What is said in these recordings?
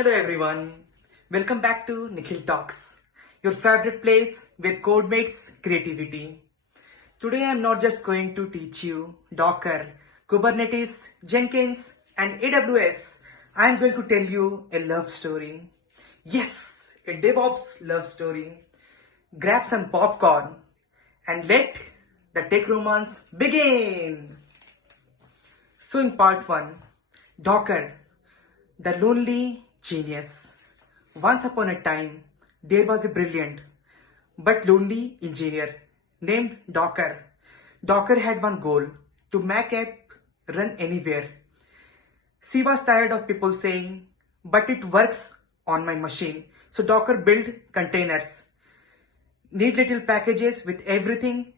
Hello everyone, welcome back to Nikhil Talks, your favorite place where code meets creativity. Today I am not just going to teach you Docker, Kubernetes, Jenkins and AWS. I am going to tell you a love story. Yes, a DevOps love story. Grab some popcorn and let the tech romance begin. So in part 1, Docker, the lonely genius. Once upon a time, there was a brilliant but lonely engineer named Docker. Docker had one goal, to make app run anywhere. She was tired of people saying, but it works on my machine. So Docker built containers, neat little packages with everything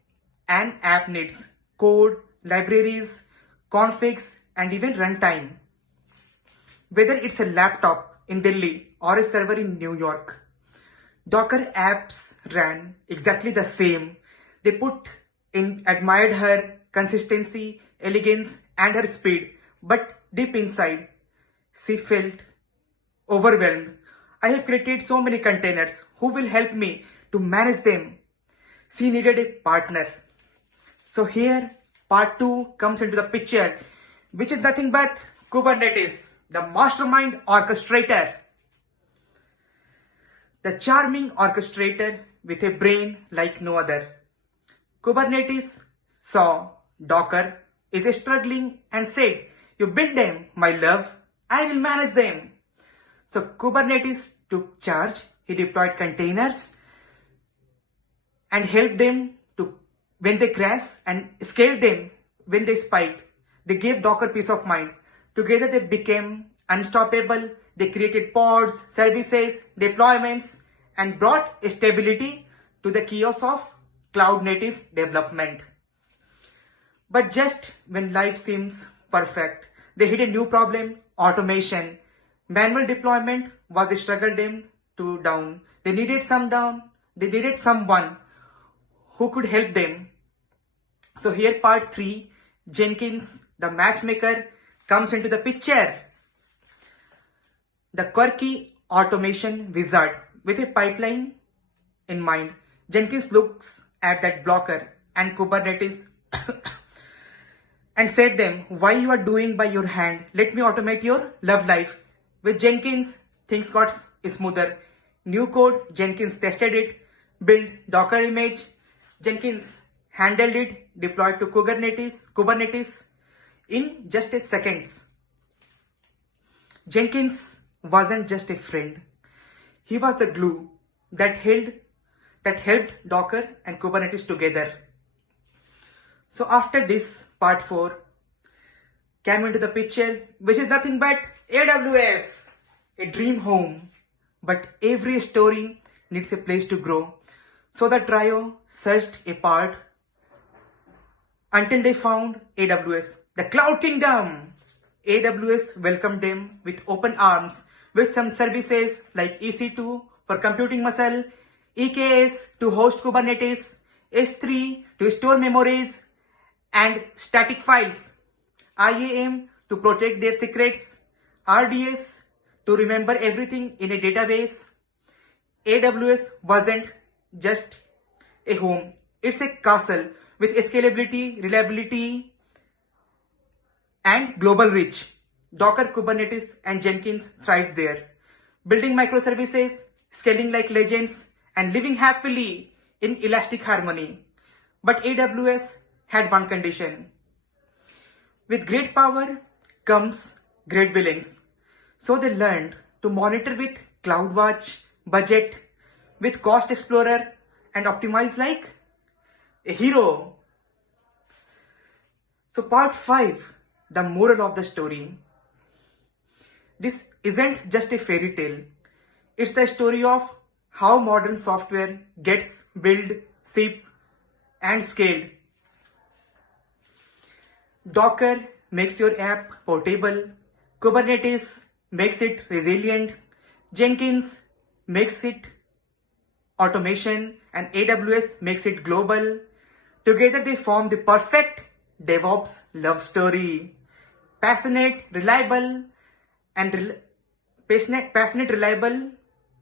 an app needs: code, libraries, configs, and even runtime. Whether it's a laptop in Delhi or a server in New York, Docker apps ran exactly the same. They admired her consistency, elegance, and her speed. But deep inside, she felt overwhelmed. I have created so many containers. Who will help me to manage them? She needed a partner. So here, part 2 comes into the picture, which is nothing but Kubernetes, the mastermind orchestrator. The charming orchestrator with a brain like no other. Kubernetes saw Docker is struggling and said, "You build them, my love. I will manage them." So Kubernetes took charge. He deployed containers and helped them to when they crash and scaled them when they spiked. They gave Docker peace of mind. Together they became unstoppable. They created pods, services, deployments, and brought stability to the chaos of cloud native development. But just when life seems perfect, they hit a new problem: automation. Manual deployment was a struggle them to down. They needed someone who could help them. So here part 3, Jenkins, the matchmaker, comes into the picture. The quirky automation wizard with a pipeline in mind. Jenkins looks at that blocker and Kubernetes and said them, "Why you are doing by your hand? Let me automate your love life." With Jenkins, things got smoother. New code, Jenkins tested it, built Docker image. Jenkins handled it, deployed to Kubernetes in just a seconds. Jenkins wasn't just a friend. He was the glue that helped Docker and Kubernetes together. So after this, part 4 came into the picture, which is nothing but AWS, a dream home. But every story needs a place to grow. So the trio searched apart until they found AWS, the cloud kingdom. AWS welcomed them with open arms, with some services like EC2 for computing muscle, EKS to host Kubernetes, S3 to store memories and static files, IAM to protect their secrets, RDS to remember everything in a database. AWS wasn't just a home, it's a castle with scalability, reliability, and global reach. Docker, Kubernetes, and Jenkins thrived there, building microservices, scaling like legends, and living happily in elastic harmony. But AWS had one condition: with great power comes great billings. So they learned to monitor with CloudWatch, budget with Cost Explorer, and optimize like a hero. So part 5, the moral of the story. This isn't just a fairy tale. It's the story of how modern software gets built, shipped, and scaled. Docker makes your app portable. Kubernetes makes it resilient. Jenkins makes it automation, and AWS makes it global. Together they form the perfect DevOps love story. Passionate, reliable, and passionate, reliable,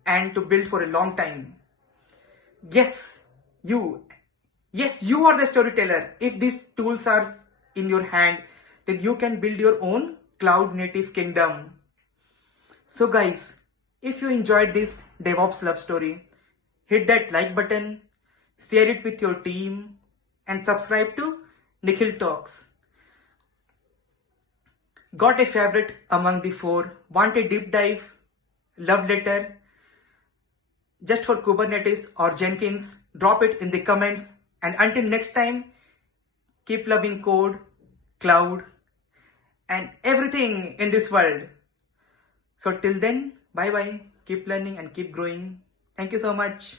and to build for a long time. Yes, you. Yes, you are the storyteller. If these tools are in your hand, then you can build your own cloud native kingdom. So guys, if you enjoyed this DevOps love story, hit that like button, share it with your team, and subscribe to Nikhil Talks. Got a favorite among the four? Want a deep dive? Love letter? Just for Kubernetes or Jenkins? Drop it in the comments. And until next time, keep loving code, cloud, and everything in this world. So till then, bye bye. Keep learning and keep growing. Thank you so much.